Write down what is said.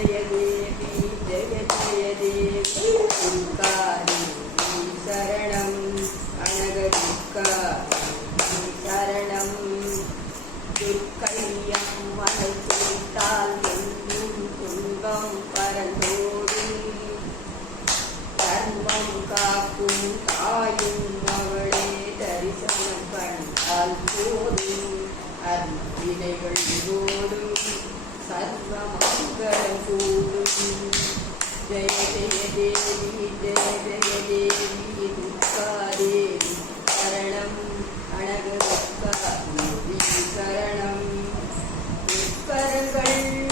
जय देवी दुर्गा देवी शरणं अनगदुर्गा शरणं दुर्गय्यं मनसेताल துன்பம் பரந்தோடும் தர்மம் காக்கும் தாயும் அவளே தரிசனம் கண்டால் போதும் அருவினைகள் ஓடும் சர்வ மங்களம் கூடும் ஜெய ஜெய தேவி ஜெய ஜெய தேவி துர்கா தேவி சரணம் அனக துர்கா தேவி சரணம் துர்கர்கள்